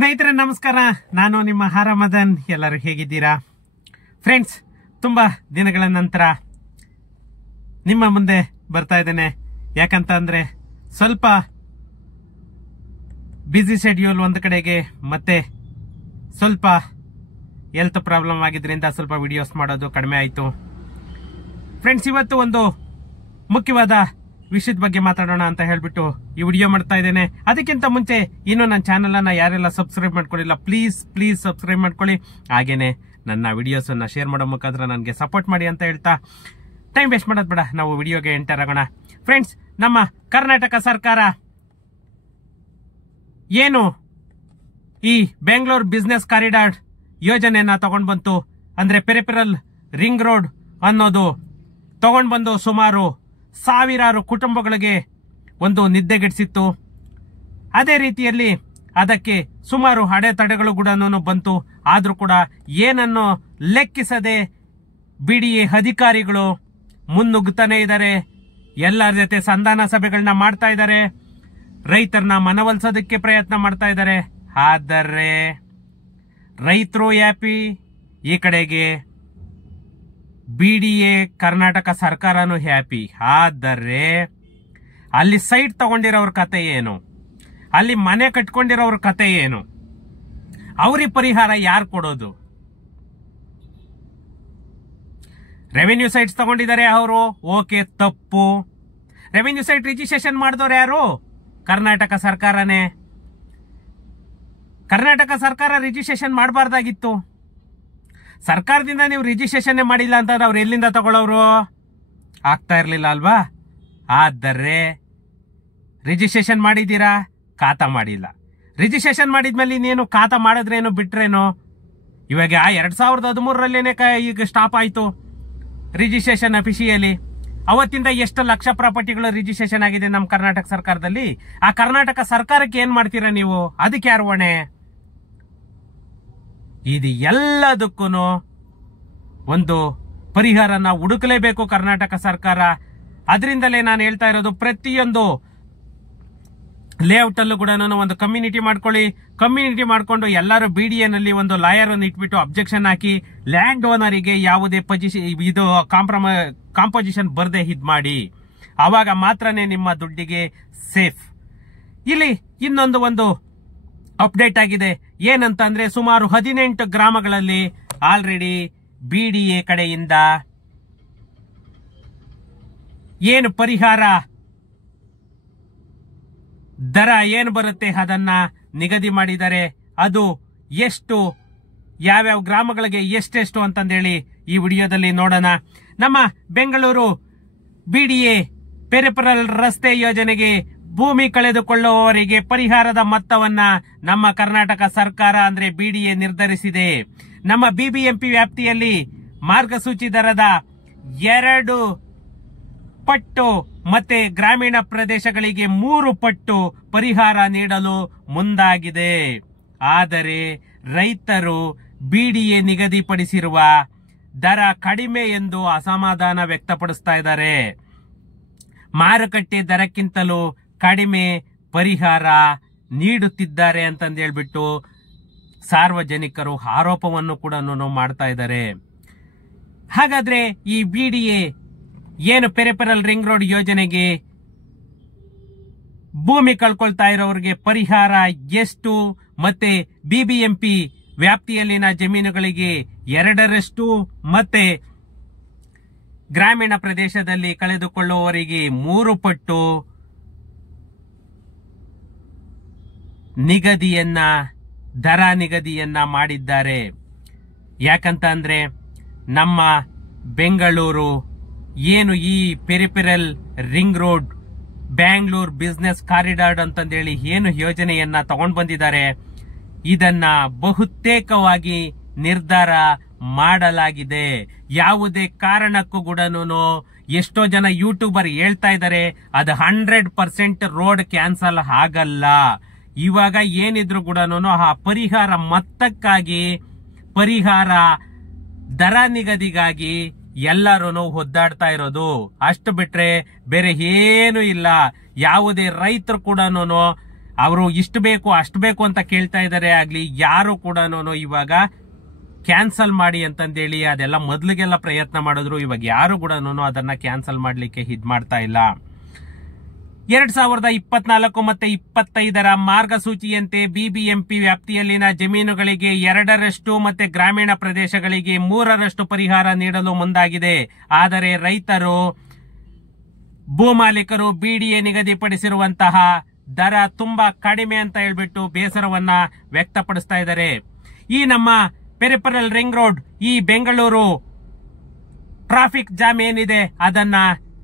ಸ್ನೇಹಿತರೆ ನಮಸ್ಕಾರ, ನಾನು ನಿಮ್ಮ ಹಾರಮದನ್. ಎಲ್ಲರೂ ಹೇಗಿದ್ದೀರಾ ಫ್ರೆಂಡ್ಸ್? ತುಂಬಾ ದಿನಗಳ ನಂತರ ನಿಮ್ಮ ಮುಂದೆ ಬರ್ತಾ ಇದ್ದೇನೆ. ಯಾಕಂತ ಅಂದ್ರೆ ಸ್ವಲ್ಪ ಬ್ಯುಸಿ ಶೆಡ್ಯೂಲ್ ಒಂದು ಕಡೆಗೆ, ಮತ್ತೆ ಸ್ವಲ್ಪ ಹೆಲ್ತ್ ಪ್ರಾಬ್ಲಮ್ ಆಗಿದ್ರಿಂದ ಸ್ವಲ್ಪ ವಿಡಿಯೋಸ್ ಮಾಡೋದು ಕಡಿಮೆ ಆಯಿತು. ಫ್ರೆಂಡ್ಸ್, ಇವತ್ತು ಒಂದು ಮುಖ್ಯವಾದ ವಿಷಯದ ಬಗ್ಗೆ ಮಾತಾಡೋಣ ಅಂತ ಹೇಳ್ಬಿಟ್ಟು ಈ ವಿಡಿಯೋ ಮಾಡ್ತಾ ಇದ್ದೇನೆ. ಅದಕ್ಕಿಂತ ಮುಂಚೆ ಇನ್ನು ನನ್ನ ಚಾನೆಲ್ ಅನ್ನ ಯಾರೆಲ್ಲ ಸಬ್ಸ್ಕ್ರೈಬ್ ಮಾಡ್ಕೊಳ್ಳಿಲ್ಲ, ಪ್ಲೀಸ್ ಸಬ್ಸ್ಕ್ರೈಬ್ ಮಾಡ್ಕೊಳ್ಳಿ. ಹಾಗೇನೆ ನನ್ನ ವಿಡಿಯೋಸ್ ಅನ್ನ ಶೇರ್ ಮಾಡೋ ಮುಖಾಂತರ ನನಗೆ ಸಪೋರ್ಟ್ ಮಾಡಿ ಅಂತ ಹೇಳ್ತಾ ಟೈಮ್ ವೇಸ್ಟ್ ಮಾಡೋದು ಬೇಡ, ನಾವು ವಿಡಿಯೋಗೆ ಎಂಟರ್ ಆಗೋಣ. ಫ್ರೆಂಡ್ಸ್, ನಮ್ಮ ಕರ್ನಾಟಕ ಸರ್ಕಾರ ಏನು ಈ ಬೆಂಗಳೂರು ಬಿಸ್ನೆಸ್ ಕಾರಿಡಾರ್ ಯೋಜನೆಯನ್ನ ತಗೊಂಡ್ ಬಂತು ಅಂದ್ರೆ ಪೆರಿಫೆರಲ್ ರಿಂಗ್ ರೋಡ್ ಅನ್ನೋದು ತಗೊಂಡ್ ಬಂದು ಸುಮಾರು ಸಾವಿರಾರು ಕುಟುಂಬಗಳಿಗೆ ಒಂದು ನಿದ್ದೆಗೆಡಿಸಿತ್ತು. ಅದೇ ರೀತಿಯಲ್ಲಿ ಅದಕ್ಕೆ ಸುಮಾರು ಅಡೆತಡೆಗಳು ಕೂಡ ಬಂತು. ಆದ್ರೂ ಕೂಡ ಏನನ್ನು ಲೆಕ್ಕಿಸದೆ ಬಿಡಿಎ ಅಧಿಕಾರಿಗಳು ಮುನ್ನುಗ್ತಾನೆ ಇದ್ದಾರೆ. ಎಲ್ಲರ ಜೊತೆ ಸಂಧಾನ ಸಭೆಗಳನ್ನ ಮಾಡ್ತಾ ಇದ್ದಾರೆ, ರೈತರನ್ನ ಮನವೊಲಿಸೋದಕ್ಕೆ ಪ್ರಯತ್ನ ಮಾಡ್ತಾ ಇದ್ದಾರೆ. ಆದರೆ ರೈತರು ಹ್ಯಾಪಿ, ಈ ಕಡೆಗೆ ಬಿಡಿಎ ಕರ್ನಾಟಕ ಸರ್ಕಾರನು ಹ್ಯಾಪಿ. ಆದರೆ ಅಲ್ಲಿ ಸೈಟ್ ತಗೊಂಡಿರೋರ ಕತೆ ಏನು, ಅಲ್ಲಿ ಮನೆ ಕಟ್ಕೊಂಡಿರೋರ ಕತೆ ಏನು, ಅವ್ರಿಗೆ ಪರಿಹಾರ ಯಾರು ಕೊಡೋದು? ರೆವೆನ್ಯೂ ಸೈಟ್ಸ್ ತಗೊಂಡಿದ್ದಾರೆ ಅವರು, ಓಕೆ, ತಪ್ಪು. ರೆವೆನ್ಯೂ ಸೈಟ್ ರಿಜಿಸ್ಟ್ರೇಷನ್ ಮಾಡಿದವರು ಯಾರು? ಕರ್ನಾಟಕ ಸರ್ಕಾರನೇ. ಕರ್ನಾಟಕ ಸರ್ಕಾರ ರಿಜಿಸ್ಟ್ರೇಷನ್ ಮಾಡಬಾರ್ದಾಗಿತ್ತು. ಸರ್ಕಾರದಿಂದ ನೀವು ರಿಜಿಸ್ಟ್ರೇಷನ್ ಮಾಡಿಲ್ಲ ಅಂತಂದ್ರೆ ಅವ್ರು ಎಲ್ಲಿಂದ ತಗೊಳ್ಳೋರು? ಆಗ್ತಾ ಇರ್ಲಿಲ್ಲ ಅಲ್ವಾ? ಆದರೆ ರಿಜಿಸ್ಟ್ರೇಷನ್ ಮಾಡಿದ್ದೀರಾ, ಖಾತಾ ಮಾಡಿಲ್ಲ. ರಿಜಿಸ್ಟ್ರೇಷನ್ ಮಾಡಿದ್ಮೇಲೆ ಇನ್ನೇನು ಖಾತಾ ಮಾಡಿದ್ರೇನು ಬಿಟ್ರೇನು? ಇವಾಗ 2013ರಲ್ಲೇನೆ ಈಗ ಸ್ಟಾಪ್ ಆಯ್ತು ರಿಜಿಸ್ಟ್ರೇಷನ್ ಅಫಿಷಿಯಲಿ. ಅವತ್ತಿಂದ ಎಷ್ಟು ಲಕ್ಷ ಪ್ರಾಪರ್ಟಿಗಳು ರಿಜಿಸ್ಟ್ರೇಷನ್ ಆಗಿದೆ ನಮ್ಮ ಕರ್ನಾಟಕ ಸರ್ಕಾರದಲ್ಲಿ. ಆ ಕರ್ನಾಟಕ ಸರ್ಕಾರಕ್ಕೆ ಏನ್ ಮಾಡ್ತೀರಾ ನೀವು? ಅದಕ್ಕೆ ಯಾರು ಹೊಣೆ? ಇದು ಎಲ್ಲದಕ್ಕೂ ಒಂದು ಪರಿಹಾರನ ಹುಡುಕಲೇಬೇಕು ಕರ್ನಾಟಕ ಸರ್ಕಾರ. ಅದರಿಂದಲೇ ನಾನು ಹೇಳ್ತಾ ಇರೋದು, ಪ್ರತಿಯೊಂದು ಲೇಔಟ್ ಅಲ್ಲೂ ಕೂಡ ಒಂದು ಕಮ್ಯುನಿಟಿ ಮಾಡ್ಕೊಳ್ಳಿ. ಕಮ್ಯುನಿಟಿ ಮಾಡ್ಕೊಂಡು ಎಲ್ಲರೂ ಬಿಡಿಎನಲ್ಲಿ ಒಂದು ಲಾಯರ್ ಅನ್ನು ಇಟ್ಬಿಟ್ಟು ಅಬ್ಜೆಕ್ಷನ್ ಹಾಕಿ ಲ್ಯಾಂಡ್ ಓನರಿಗೆ ಯಾವುದೇ ಇದು ಕಾಂಪೋಸಿಷನ್ ಬರ್ದೆ ಇದ್ ಮಾಡಿ. ಆವಾಗ ಮಾತ್ರನೇ ನಿಮ್ಮ ದುಡ್ಡಿಗೆ ಸೇಫ್. ಇಲ್ಲಿ ಇನ್ನೊಂದು ಅಪ್ಡೇಟ್ ಆಗಿದೆ. ಏನಂತ ಅಂದ್ರೆ ಸುಮಾರು 18 ಗ್ರಾಮಗಳಲ್ಲಿ ಆಲ್ರೆಡಿ ಬಿಡಿಎ ಕಡೆಯಿಂದ ಏನು ಪರಿಹಾರ ದರ ಏನು ಬರುತ್ತೆ ಅದನ್ನ ನಿಗದಿ ಮಾಡಿದ್ದಾರೆ. ಅದು ಎಷ್ಟು, ಯಾವ್ಯಾವ ಗ್ರಾಮಗಳಿಗೆ ಎಷ್ಟೆಷ್ಟು ಅಂತಂದೇಳಿ ಈ ವಿಡಿಯೋದಲ್ಲಿ ನೋಡೋಣ. ನಮ್ಮ ಬೆಂಗಳೂರು ಬಿಡಿಎ ಪೆರಿಫೆರಲ್ ರಸ್ತೆ ಯೋಜನೆಗೆ ಭೂಮಿ ಕಳೆದುಕೊಳ್ಳುವವರಿಗೆ ಪರಿಹಾರದ ಮೊತ್ತವನ್ನ ನಮ್ಮ ಕರ್ನಾಟಕ ಸರ್ಕಾರ ಅಂದ್ರೆ ಬಿಡಿಎ ನಿರ್ಧರಿಸಿದೆ. ನಮ್ಮ ಬಿಬಿಎಂಪಿ ವ್ಯಾಪ್ತಿಯಲ್ಲಿ ಮಾರ್ಗಸೂಚಿ ದರದ 2 ಪಟ್ಟು ಮತ್ತೆ ಗ್ರಾಮೀಣ ಪ್ರದೇಶಗಳಿಗೆ 3 ಪಟ್ಟು ಪರಿಹಾರ ನೀಡಲು ಮುಂದಾಗಿದೆ. ಆದರೆ ರೈತರು ಬಿಡಿಎ ನಿಗದಿಪಡಿಸಿರುವ ದರ ಕಡಿಮೆ ಎಂದು ಅಸಮಾಧಾನ ವ್ಯಕ್ತಪಡಿಸ್ತಾ ಇದ್ದಾರೆ. ಮಾರುಕಟ್ಟೆ ದರಕ್ಕಿಂತಲೂ ಕಡಿಮೆ ಪರಿಹಾರ ನೀಡುತ್ತಿದ್ದಾರೆ ಅಂತಂದೇಳ್ಬಿಟ್ಟು ಸಾರ್ವಜನಿಕರು ಆರೋಪವನ್ನು ಕೂಡ ಮಾಡ್ತಾ ಇದ್ದಾರೆ. ಹಾಗಾದ್ರೆ ಈ ಬಿಡಿಎ ಏನು ಪೆರಿಫೆರಲ್ ರಿಂಗ್ ರೋಡ್ ಯೋಜನೆಗೆ ಭೂಮಿ ಕಳ್ಕೊಳ್ತಾ ಇರೋರಿಗೆ ಪರಿಹಾರ ಎಷ್ಟು, ಮತ್ತೆ ಬಿಬಿಎಂಪಿ ವ್ಯಾಪ್ತಿಯಲ್ಲಿನ ಜಮೀನುಗಳಿಗೆ 2ರಷ್ಟು ಮತ್ತೆ ಗ್ರಾಮೀಣ ಪ್ರದೇಶದಲ್ಲಿ ಕಳೆದುಕೊಳ್ಳುವವರಿಗೆ 3 ಪಟ್ಟು ದರ ನಿಗದಿಯನ್ನ ಮಾಡಿದ್ದಾರೆ. ಯಾಕಂತ ಅಂದ್ರೆ ನಮ್ಮ ಬೆಂಗಳೂರು ಏನು ಈ peripheral ring road Bangalore business corridor ಅಂತಂದೇಳಿ ಏನು ಯೋಜನೆಯನ್ನ ತಗೊಂಡ್ ಬಂದಿದ್ದಾರೆ, ಇದನ್ನ ಬಹುತೇಕವಾಗಿ ನಿರ್ಧಾರ ಮಾಡಲಾಗಿದೆ. ಯಾವುದೇ ಕಾರಣಕ್ಕೂ ಕೂಡ ಎಷ್ಟೋ ಜನ ಯೂಟ್ಯೂಬರ್ ಹೇಳ್ತಾ ಇದ್ದಾರೆ ಅದು 100% ರೋಡ್ ಕ್ಯಾನ್ಸಲ್ ಆಗಲ್ಲ. ಇವಾಗ ಏನಿದ್ರು ಕೂಡ ಆ ಪರಿಹಾರ ಮೊತ್ತಕ್ಕಾಗಿ, ಪರಿಹಾರ ದರ ನಿಗದಿಗಾಗಿ ಎಲ್ಲರೂ ಒದ್ದಾಡ್ತಾ ಇರೋದು. ಅಷ್ಟು ಬಿಟ್ರೆ ಬೇರೆ ಏನು ಇಲ್ಲ. ಯಾವುದೇ ರೈತರು ಕೂಡ ಅವರು ಇಷ್ಟು ಬೇಕು ಅಷ್ಟು ಬೇಕು ಅಂತ ಕೇಳ್ತಾ ಇದ್ದಾರೆ ಆಗ್ಲಿ, ಯಾರು ಕೂಡ ಇವಾಗ ಕ್ಯಾನ್ಸಲ್ ಮಾಡಿ ಅಂತಂದೇಳಿ ಅದೆಲ್ಲ ಮೊದ್ಲಿಗೆಲ್ಲ ಪ್ರಯತ್ನ ಮಾಡಿದ್ರು. ಇವಾಗ ಯಾರು ಕೂಡ ಅದನ್ನ ಕ್ಯಾನ್ಸಲ್ ಮಾಡ್ಲಿಕ್ಕೆ ಇದ್ ಮಾಡ್ತಾ ಇಲ್ಲ. 2024 ಮತ್ತೆ 25 ಮಾರ್ಗಸೂಚಿಯಂತೆ ಬಿಬಿಎಂಪಿ ವ್ಯಾಪ್ತಿಯಲ್ಲಿನ ಜಮೀನುಗಳಿಗೆ 2% ಮತ್ತೆ ಗ್ರಾಮೀಣ ಪ್ರದೇಶಗಳಿಗೆ 3% ಪರಿಹಾರ ನೀಡಲು ಮುಂದಾಗಿದೆ. ಆದರೆ ರೈತರು, ಭೂಮಾಲೀಕರು ಬಿಡಿಎ ನಿಗದಿಪಡಿಸಿರುವಂತಹ ದರ ತುಂಬಾ ಕಡಿಮೆ ಅಂತ ಹೇಳ್ಬಿಟ್ಟು ಬೇಸರವನ್ನ ವ್ಯಕ್ತಪಡಿಸ್ತಾ ಇದ್ದಾರೆ. ಈ ನಮ್ಮ ಪೆರಿಫೆರಲ್ ರಿಂಗ್ ರೋಡ್, ಈ ಬೆಂಗಳೂರು ಟ್ರಾಫಿಕ್ ಜಾಮ್ ಏನಿದೆ ಅದನ್ನ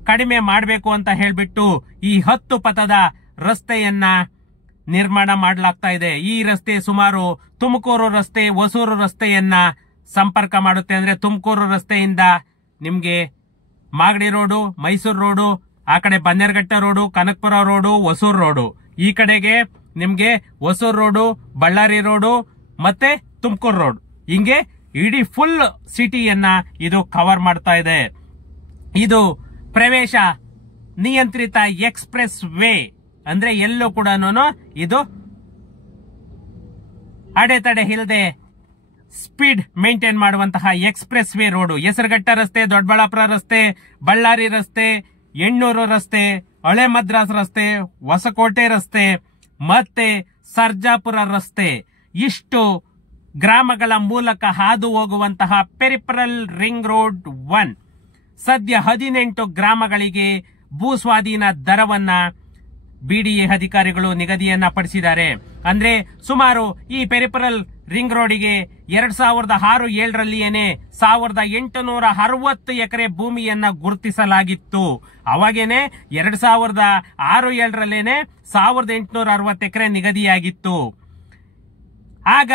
ಕಡಿಮೆ ಮಾಡಬೇಕು ಅಂತ ಹೇಳ್ಬಿಟ್ಟು ಈ 10 ಪಥದ ರಸ್ತೆಯನ್ನ ನಿರ್ಮಾಣ ಮಾಡಲಾಗ್ತಾ ಇದೆ. ಈ ರಸ್ತೆ ಸುಮಾರು ತುಮಕೂರು ರಸ್ತೆ, ಹೊಸೂರು ರಸ್ತೆಯನ್ನ ಸಂಪರ್ಕ ಮಾಡುತ್ತೆ. ಅಂದ್ರೆ ತುಮಕೂರು ರಸ್ತೆಯಿಂದ ನಿಮ್ಗೆ ಮಾಗಡಿ ರೋಡು, ಮೈಸೂರು ರೋಡು, ಆ ಕಡೆ Bannerghatta road, Kanakapura road, Hosur road, ಈ ಕಡೆಗೆ ನಿಮ್ಗೆ ಹೊಸೂರು ರೋಡು, ಬಳ್ಳಾರಿ ರೋಡು ಮತ್ತೆ ತುಮಕೂರು ರೋಡ್, ಹಿಂಗೆ ಇಡೀ ಫುಲ್ ಸಿಟಿಯನ್ನ ಇದು ಕವರ್ ಮಾಡ್ತಾ ಇದೆ. ಇದು ಪ್ರವೇಶ ನಿಯಂತ್ರಿತ ಎಕ್ಸ್ಪ್ರೆಸ್ ವೇ, ಅಂದ್ರೆ ಎಲ್ಲೂ ಕೂಡ ಇದು ಅಡೆತಡೆ ಇಲ್ಲದೆ ಸ್ಪೀಡ್ ಮೇಂಟೈನ್ ಮಾಡುವಂತಹ ಎಕ್ಸ್ಪ್ರೆಸ್ ವೇ ರೋಡು. ಹೆಸರುಘಟ್ಟ ರಸ್ತೆ, ದೊಡ್ಡಬಳ್ಳಾಪುರ ರಸ್ತೆ, ಬಳ್ಳಾರಿ ರಸ್ತೆ, ಎಣ್ಣೂರು ರಸ್ತೆ, ಹಳೆ ಮದ್ರಾಸ್ ರಸ್ತೆ, ಹೊಸಕೋಟೆ ರಸ್ತೆ ಮತ್ತೆ ಸರ್ಜಾಪುರ ರಸ್ತೆ, ಇಷ್ಟು ಗ್ರಾಮಗಳ ಮೂಲಕ ಹಾದು ಹೋಗುವಂತಹ ಪೆರಿಫೆರಲ್ ರಿಂಗ್ ರೋಡ್ 1 ಸದ್ಯ 18 ಗ್ರಾಮಗಳಿಗೆ ಭೂಸ್ವಾಧೀನ ದರವನ್ನ ಬಿಡಿಎ ಅಧಿಕಾರಿಗಳು ನಿಗದಿಯನ್ನ ಪಡಿಸಿದ್ದಾರೆ. ಅಂದ್ರೆ ಸುಮಾರು ಈ ಪೆರಿಫೆರಲ್ ರಿಂಗ್ ರೋಡಿಗೆ 2006-7 1860 ಎಕರೆ ಭೂಮಿಯನ್ನ ಗುರುತಿಸಲಾಗಿತ್ತು. ಅವಾಗೇನೆ 2006-7 1860 ಎಕರೆ ನಿಗದಿಯಾಗಿತ್ತು. ಆಗ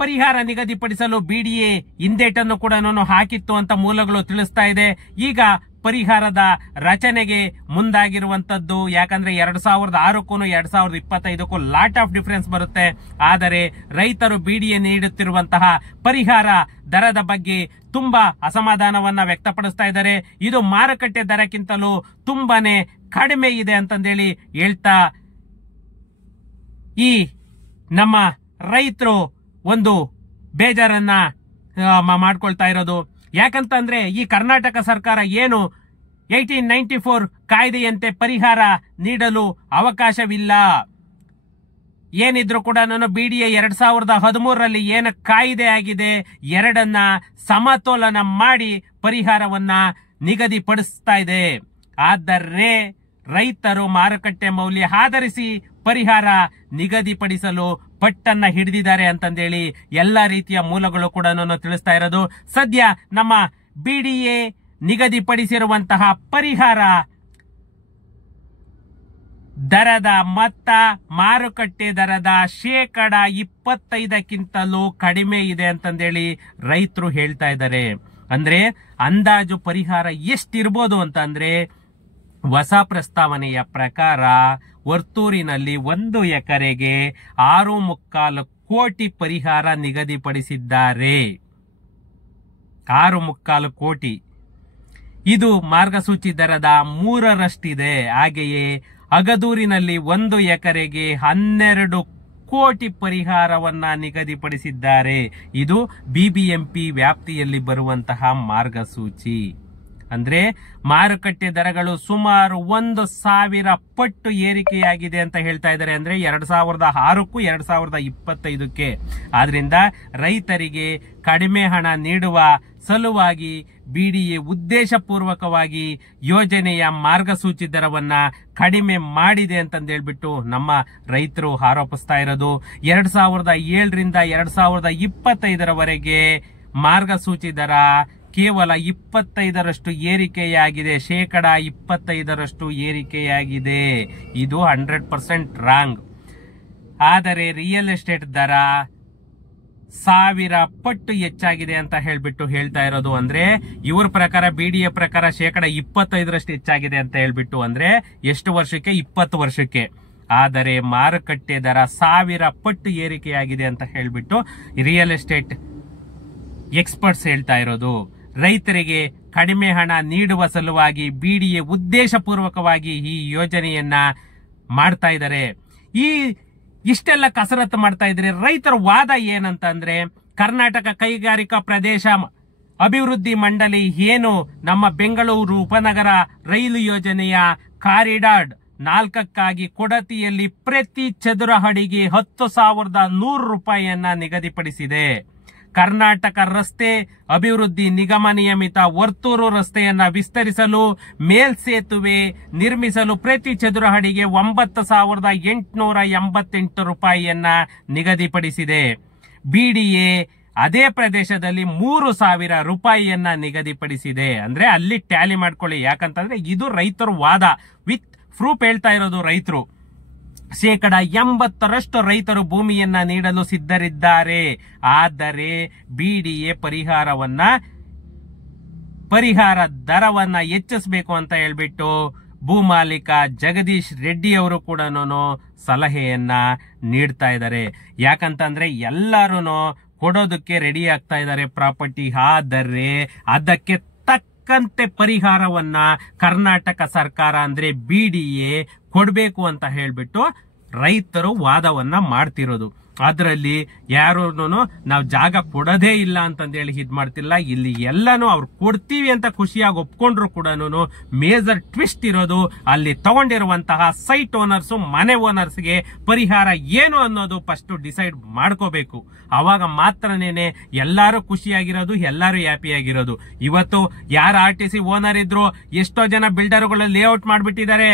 ಪರಿಹಾರ ನಿಗದಿಪಡಿಸಲು ಬಿಡಿಎ ಹಿಂದೇಟನ್ನು ಕೂಡ ಹಾಕಿತ್ತು ಅಂತ ಮೂಲಗಳು ತಿಳಿಸ್ತಾ ಇದೆ. ಈಗ ಪರಿಹಾರದ ರಚನೆಗೆ ಮುಂದಾಗಿರುವಂತದ್ದು. ಯಾಕಂದ್ರೆ 2006ಕ್ಕೂ 2025ಕ್ಕೂ ಲಾಟ್ ಆಫ್ ಡಿಫರೆನ್ಸ್ ಬರುತ್ತೆ. ಆದರೆ ರೈತರು ಬಿಡಿಎ ನೀಡುತ್ತಿರುವಂತಹ ಪರಿಹಾರ ದರದ ಬಗ್ಗೆ ತುಂಬಾ ಅಸಮಾಧಾನವನ್ನ ವ್ಯಕ್ತಪಡಿಸ್ತಾ ಇದ್ದಾರೆ. ಇದು ಮಾರುಕಟ್ಟೆ ದರಕ್ಕಿಂತಲೂ ತುಂಬಾನೇ ಕಡಿಮೆ ಇದೆ ಅಂತಂದೇಳಿ ಹೇಳ್ತಾ ಈ ನಮ್ಮ ರೈತರು ಒಂದು ಬೇಜಾರನ್ನ ಮಾಡ್ಕೊಳ್ತಾ ಇರೋದು. ಯಾಕಂತಂದ್ರೆ ಈ ಕರ್ನಾಟಕ ಸರ್ಕಾರ ಏನು 1894 ಕಾಯ್ದೆಯಂತೆ ಪರಿಹಾರ ನೀಡಲು ಅವಕಾಶವಿಲ್ಲ. ಏನಿದ್ರು ಕೂಡ ಬಿಡಿಎ 2013 ಏನು ಕಾಯ್ದೆ ಆಗಿದೆ, ಎರಡನ್ನ ಸಮತೋಲನ ಮಾಡಿ ಪರಿಹಾರವನ್ನ ನಿಗದಿಪಡಿಸ್ತಾ ಇದೆ. ಆದರೆ ರೈತರು ಮಾರುಕಟ್ಟೆ ಮೌಲ್ಯ ಆಧರಿಸಿ ಪರಿಹಾರ ನಿಗದಿಪಡಿಸಲು ಪಟ್ಟನ್ನ ಹಿಡಿದಿದ್ದಾರೆ ಅಂತಂದೇಳಿ ಎಲ್ಲಾ ರೀತಿಯ ಮೂಲಗಳು ಕೂಡ ತಿಳಿಸ್ತಾ ಇರೋದು. ಸದ್ಯ ನಮ್ಮ ಬಿಡಿಎ ನಿಗದಿಪಡಿಸಿರುವಂತಹ ಪರಿಹಾರ ದರದ ಮೊತ್ತ ಮಾರುಕಟ್ಟೆ ದರದ 25%ಕ್ಕಿಂತಲೂ ಕಡಿಮೆ ಇದೆ ಅಂತಂದೇಳಿ ರೈತರು ಹೇಳ್ತಾ ಇದ್ದಾರೆ. ಅಂದ್ರೆ ಅಂದಾಜು ಪರಿಹಾರ ಎಷ್ಟಿರ್ಬೋದು ಅಂತಂದ್ರೆ, ಹೊಸ ಪ್ರಸ್ತಾವನೆಯ ಪ್ರಕಾರ ವರ್ತೂರಿನಲ್ಲಿ 1 ಎಕರೆಗೆ 6.25 ಕೋಟಿ ಪರಿಹಾರ ನಿಗದಿಪಡಿಸಿದ್ದಾರೆ. 6.25 ಕೋಟಿ. ಇದು ಮಾರ್ಗಸೂಚಿ ದರದ 3ರಷ್ಟಿದೆ. ಹಾಗೆಯೇ ಅಗದೂರಿನಲ್ಲಿ 1 ಎಕರೆಗೆ 12 ಕೋಟಿ ಪರಿಹಾರವನ್ನ ನಿಗದಿಪಡಿಸಿದ್ದಾರೆ. ಇದು ಬಿಬಿಎಂಪಿ ವ್ಯಾಪ್ತಿಯಲ್ಲಿ ಬರುವಂತಹ ಮಾರ್ಗಸೂಚಿ. ಅಂದ್ರೆ ಮಾರುಕಟ್ಟೆ ದರಗಳು ಸುಮಾರು 1,000 ಪಟ್ಟು ಏರಿಕೆಯಾಗಿದೆ ಅಂತ ಹೇಳ್ತಾ ಇದ್ದಾರೆ. ಅಂದ್ರೆ 2006ಕ್ಕೂ 2025ಕ್ಕೆ. ಆದ್ರಿಂದ ರೈತರಿಗೆ ಕಡಿಮೆ ಹಣ ನೀಡುವ ಸಲುವಾಗಿ ಬಿಡಿಎ ಉದ್ದೇಶಪೂರ್ವಕವಾಗಿ ಯೋಜನೆಯ ಮಾರ್ಗಸೂಚಿ ದರವನ್ನ ಕಡಿಮೆ ಮಾಡಿದೆ ಅಂತಂದೇಳ್ಬಿಟ್ಟು ನಮ್ಮ ರೈತರು ಆರೋಪಿಸ್ತಾ ಇರೋದು. 2007ರಿಂದ 2025ರವರೆಗೆ ಮಾರ್ಗಸೂಚಿ ದರ ಕೇವಲ 25ರಷ್ಟು ಏರಿಕೆಯಾಗಿದೆ. 25% ಏರಿಕೆಯಾಗಿದೆ. ಇದು 100% ರಾಂಗ್. ಆದರೆ ರಿಯಲ್ ಎಸ್ಟೇಟ್ ದರ 1000 ಪಟ್ಟು ಹೆಚ್ಚಾಗಿದೆ ಅಂತ ಹೇಳ್ಬಿಟ್ಟು ಹೇಳ್ತಾ ಇರೋದು. ಅಂದ್ರೆ ಇವ್ರ ಪ್ರಕಾರ, ಬಿಡಿಎ ಪ್ರಕಾರ 25% ಹೆಚ್ಚಾಗಿದೆ ಅಂತ ಹೇಳ್ಬಿಟ್ಟು. ಅಂದ್ರೆ ಎಷ್ಟು ವರ್ಷಕ್ಕೆ? 20 ವರ್ಷಕ್ಕೆ. ಆದರೆ ಮಾರುಕಟ್ಟೆ ದರ 1000 ಪಟ್ಟು ಏರಿಕೆಯಾಗಿದೆ ಅಂತ ಹೇಳ್ಬಿಟ್ಟು ರಿಯಲ್ ಎಸ್ಟೇಟ್ ಎಕ್ಸ್ಪರ್ಟ್ಸ್ ಹೇಳ್ತಾ ಇರೋದು. ರೈತರಿಗೆ ಕಡಿಮೆ ಹಣ ನೀಡುವ ಸಲುವಾಗಿ ಬಿಡಿಎ ಉದ್ದೇಶಪೂರ್ವಕವಾಗಿ ಈ ಯೋಜನೆಯನ್ನ ಮಾಡ್ತಾ ಇದ್ದಾರೆ. ಈ ಇಷ್ಟೆಲ್ಲ ಕಸರತ್ತು ಮಾಡ್ತಾ ಇದ್ರೆ ರೈತರ ವಾದ ಏನಂತಂದ್ರೆ, ಕರ್ನಾಟಕ ಕೈಗಾರಿಕಾ ಪ್ರದೇಶ ಅಭಿವೃದ್ಧಿ ಮಂಡಳಿ ಏನು ನಮ್ಮ ಬೆಂಗಳೂರು ಉಪನಗರ ರೈಲು ಯೋಜನೆಯ ಕಾರಿಡಾರ್ 4ಕ್ಕಾಗಿ ಕೊಡತಿಯಲ್ಲಿ ಪ್ರತಿ ಚದುರ ಅಡಿಗೆ 10,100 ರೂಪಾಯಿಯನ್ನ ನಿಗದಿಪಡಿಸಿದೆ. ಕರ್ನಾಟಕ ರಸ್ತೆ ಅಭಿವೃದ್ಧಿ ನಿಗಮ ನಿಯಮಿತ ವರ್ತೂರು ರಸ್ತೆಯನ್ನ ವಿಸ್ತರಿಸಲು ಮೇಲ್ಸೇತುವೆ ನಿರ್ಮಿಸಲು ಪ್ರತಿ ಚದುರ ಅಡಿಗೆ 9,888 ರೂಪಾಯಿಯನ್ನ ನಿಗದಿಪಡಿಸಿದೆ. ಬಿಡಿಎ ಅದೇ ಪ್ರದೇಶದಲ್ಲಿ 3,000 ರೂಪಾಯಿಯನ್ನ ನಿಗದಿಪಡಿಸಿದೆ. ಅಂದ್ರೆ ಅಲ್ಲಿ ಟ್ಯಾಲಿ ಮಾಡ್ಕೊಳ್ಳಿ. ಯಾಕಂತಂದ್ರೆ ಇದು ರೈತರ ವಾದ, ವಿತ್ ಪ್ರೂಫ್ ಹೇಳ್ತಾ ಇರೋದು. ರೈತರು 80% ರೈತರು ಭೂಮಿಯನ್ನ ನೀಡಲು ಸಿದ್ಧರಿದ್ದಾರೆ. ಆದರೆ ಬಿಡಿಎ ಪರಿಹಾರ ದರವನ್ನ ಹೆಚ್ಚಿಸಬೇಕು ಅಂತ ಹೇಳ್ಬಿಟ್ಟು ಭೂಮಾಲೀಕ ಜಗದೀಶ್ ರೆಡ್ಡಿ ಅವರು ಕೂಡ ಸಲಹೆಯನ್ನ ನೀಡ್ತಾ ಇದ್ದಾರೆ. ಯಾಕಂತಂದ್ರೆ ಎಲ್ಲರೂ ಕೊಡೋದಕ್ಕೆ ರೆಡಿ ಆಗ್ತಾ ಇದ್ದಾರೆ ಪ್ರಾಪರ್ಟಿ. ಆದರೆ ಅದಕ್ಕೆ ತಕ್ಕಂತೆ ಪರಿಹಾರವನ್ನ ಕರ್ನಾಟಕ ಸರ್ಕಾರ ಅಂದ್ರೆ ಬಿಡಿಎ ಕೊಡಬೇಕು ಅಂತ ಹೇಳ್ಬಿಟ್ಟು ರೈತರು ವಾದವನ್ನ ಮಾಡ್ತಿರೋದು. ಅದರಲ್ಲಿ ಯಾರೂ ನಾವು ಜಾಗ ಕೊಡೋದೇ ಇಲ್ಲ ಅಂತಂದೇಳಿ ಇದ್ ಮಾಡ್ತಿಲ್ಲ. ಇಲ್ಲಿ ಎಲ್ಲಾನು ಅವ್ರು ಕೊಡ್ತೀವಿ ಅಂತ ಖುಷಿಯಾಗಿ ಒಪ್ಕೊಂಡ್ರು ಕೂಡ ಮೇಜರ್ ಟ್ವಿಸ್ಟ್ ಇರೋದು ಅಲ್ಲಿ ತಗೊಂಡಿರುವಂತಹ ಸೈಟ್ ಓನರ್ಸ್, ಮನೆ ಓನರ್ಸ್ಗೆ ಪರಿಹಾರ ಏನು ಅನ್ನೋದು ಫಸ್ಟ್ ಡಿಸೈಡ್ ಮಾಡ್ಕೋಬೇಕು. ಅವಾಗ ಮಾತ್ರನೇನೆ ಎಲ್ಲಾರು ಖುಷಿಯಾಗಿರೋದು, ಎಲ್ಲಾರು ಹ್ಯಾಪಿಯಾಗಿರೋದು. ಇವತ್ತು ಯಾರು RTC ಓನರ್ ಇದ್ರು, ಎಷ್ಟೋ ಜನ ಬಿಲ್ಡರ್ಗಳು ಲೇಔಟ್ ಮಾಡ್ಬಿಟ್ಟಿದ್ದಾರೆ.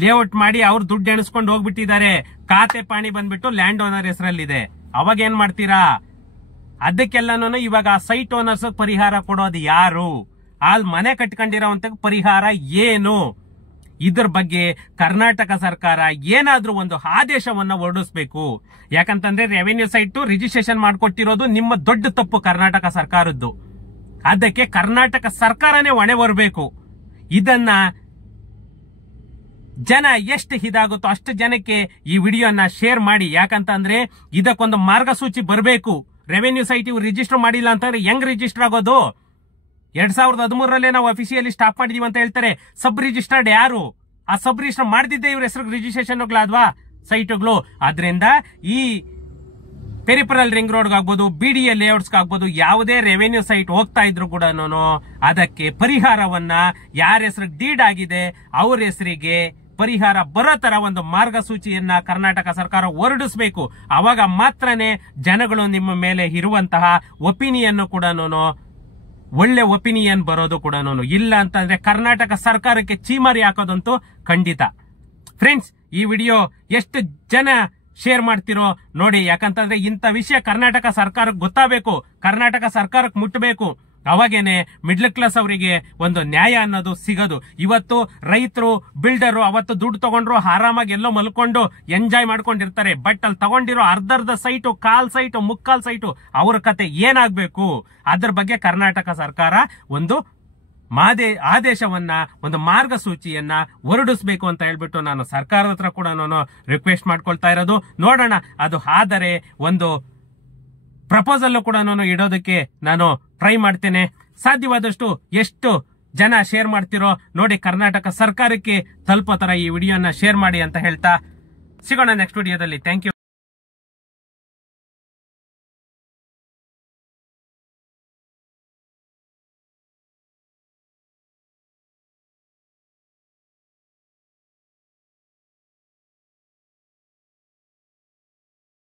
ಲೇಔಟ್ ಮಾಡಿ ಅವ್ರು ದುಡ್ಡು ಎಣಿಸ್ಕೊಂಡು ಹೋಗ್ಬಿಟ್ಟಿದ್ದಾರೆ. ಖಾತೆ ಪಾಣಿ ಬಂದ್ಬಿಟ್ಟು ಲ್ಯಾಂಡ್ ಓನರ್ ಹೆಸರಲ್ಲಿದೆ. ಅವಾಗ ಏನ್ ಮಾಡ್ತೀರಾ? ಅದಕ್ಕೆಲ್ಲಾನು ಇವಾಗ ಸೈಟ್ ಓನರ್ಸ್ ಪರಿಹಾರ ಕೊಡೋದು ಯಾರು? ಅಲ್ಲಿ ಮನೆ ಕಟ್ಕೊಂಡಿರೋಂತ ಪರಿಹಾರ ಏನು? ಇದ್ರ ಬಗ್ಗೆ ಕರ್ನಾಟಕ ಸರ್ಕಾರ ಏನಾದ್ರೂ ಒಂದು ಆದೇಶವನ್ನ ಹೊರಡಿಸಬೇಕು. ಯಾಕಂತಂದ್ರೆ ರೆವೆನ್ಯೂ ಸೈಟ್ ರಿಜಿಸ್ಟ್ರೇಷನ್ ಮಾಡ್ಕೊಟ್ಟಿರೋದು ನಿಮ್ಮ ದೊಡ್ಡ ತಪ್ಪು ಕರ್ನಾಟಕ ಸರ್ಕಾರದ್ದು. ಅದಕ್ಕೆ ಕರ್ನಾಟಕ ಸರ್ಕಾರನೇ ಹೊಣೆ ಬರಬೇಕು. ಇದನ್ನ ಜನ ಎಷ್ಟು ಇದಾಗುತ್ತೋ ಅಷ್ಟು ಜನಕ್ಕೆ ಈ ವಿಡಿಯೋನ ಶೇರ್ ಮಾಡಿ. ಯಾಕಂತಂದ್ರೆ ಇದಕ್ಕೊಂದು ಮಾರ್ಗಸೂಚಿ ಬರಬೇಕು. ರೆವೆನ್ಯೂ ಸೈಟ್ ಇವು ರಿಜಿಸ್ಟರ್ ಮಾಡಿಲ್ಲ ಅಂತಂದ್ರೆ ಹೆಂಗ್ ರಿಜಿಸ್ಟರ್ ಆಗೋದು? 2013 ನಾವು ಅಫಿಷಿಯಲಿ ಸ್ಟಾಪ್ ಮಾಡಿದೀವಿ ಅಂತ ಹೇಳ್ತಾರೆ. ಸಬ್ ರಿಜಿಸ್ಟರ್ಡ್ ಯಾರು? ಆ ಸಬ್ ರಿಜಿಸ್ಟರ್ ಮಾಡದಿದ್ದೆ ಇವ್ರ ಹೆಸರು ರಿಜಿಸ್ಟ್ರೇಷನ್ಗಳಾದ್ವಾ ಸೈಟ್ಗಳು? ಆದ್ರಿಂದ ಈ ಪೆರಿಫರಲ್ ರಿಂಗ್ ರೋಡ್ ಆಗ್ಬೋದು, ಬಿಡಿಎ ಲೇಔಟ್ಸ್ ಆಗ್ಬೋದು, ಯಾವುದೇ ರೆವೆನ್ಯೂ ಸೈಟ್ ಹೋಗ್ತಾ ಇದ್ರು ಕೂಡ ಅದಕ್ಕೆ ಪರಿಹಾರವನ್ನ ಯಾರ ಹೆಸರು ಡೀಡ್ ಆಗಿದೆ ಅವ್ರ ಹೆಸರಿಗೆ ಪರಿಹಾರ ಬರೋ ತರ ಒಂದು ಮಾರ್ಗಸೂಚಿಯನ್ನ ಕರ್ನಾಟಕ ಸರ್ಕಾರ ಹೊರಡಿಸಬೇಕು. ಅವಾಗ ಮಾತ್ರನೇ ಜನಗಳು ನಿಮ್ಮ ಮೇಲೆ ಇರುವಂತಹ ಒಪಿನಿಯನ್ ಕೂಡ ಒಳ್ಳೆ ಒಪಿನಿಯನ್ ಬರೋದು ಕೂಡ. ಇಲ್ಲ ಅಂತಂದ್ರೆ ಕರ್ನಾಟಕ ಸರ್ಕಾರಕ್ಕೆ ಚೀಮಾರಿ ಹಾಕೋದಂತೂ ಖಂಡಿತ. ಫ್ರೆಂಡ್ಸ್, ಈ ವಿಡಿಯೋ ಎಷ್ಟು ಜನ ಶೇರ್ ಮಾಡ್ತಿರೋ ನೋಡಿ. ಯಾಕಂತಂದ್ರೆ ಇಂಥ ವಿಷಯ ಕರ್ನಾಟಕ ಸರ್ಕಾರಕ್ಕೆ ಗೊತ್ತಾಗಬೇಕು, ಕರ್ನಾಟಕ ಸರ್ಕಾರಕ್ಕೆ ಮುಟ್ಟಬೇಕು. ಅವಾಗೇನೆ ಮಿಡ್ಲ್ ಕ್ಲಾಸ್ ಅವರಿಗೆ ಒಂದು ನ್ಯಾಯ ಅನ್ನೋದು ಸಿಗೋದು. ಇವತ್ತು ರೈತರು, ಬಿಲ್ಡರು ಅವತ್ತು ದುಡ್ಡು ತಗೊಂಡ್ರು ಆರಾಮಾಗಿ ಎಲ್ಲೋ ಮಲ್ಕೊಂಡು ಎಂಜಾಯ್ ಮಾಡ್ಕೊಂಡಿರ್ತಾರೆ. ಬಟ್ ಅಲ್ಲಿ ತಗೊಂಡಿರೋ ಅರ್ಧರ್ಧ ಸೈಟು, ಕಾಲ್ ಸೈಟು, ಮುಕ್ಕಾಲ್ ಸೈಟು, ಅವ್ರ ಕತೆ ಏನಾಗ್ಬೇಕು? ಅದ್ರ ಬಗ್ಗೆ ಕರ್ನಾಟಕ ಸರ್ಕಾರ ಒಂದು ಆದೇಶವನ್ನ, ಒಂದು ಮಾರ್ಗಸೂಚಿಯನ್ನ ಹೊರಡಿಸಬೇಕು ಅಂತ ಹೇಳ್ಬಿಟ್ಟು ನಾನು ಸರ್ಕಾರದ ಹತ್ರ ಕೂಡ ರಿಕ್ವೆಸ್ಟ್ ಮಾಡ್ಕೊಳ್ತಾ ಇರೋದು. ನೋಡೋಣ, ಅದು ಆದರೆ ಒಂದು ಪ್ರಪೋಸಲ್ ಕೂಡ ಇಡೋದಕ್ಕೆ ನಾನು ಟ್ರೈ ಮಾಡ್ತೇನೆ. ಸಾಧ್ಯವಾದಷ್ಟು ಎಷ್ಟು ಜನ ಶೇರ್ ಮಾಡ್ತಿರೋ ನೋಡಿ, ಕರ್ನಾಟಕ ಸರ್ಕಾರಕ್ಕೆ ತಲುಪೋ ತರ ಈ ವಿಡಿಯೋನ ಶೇರ್ ಮಾಡಿ ಅಂತ ಹೇಳ್ತಾ ಸಿಗೋಣ ನೆಕ್ಸ್ಟ್ ವಿಡಿಯೋದಲ್ಲಿ. Thank you.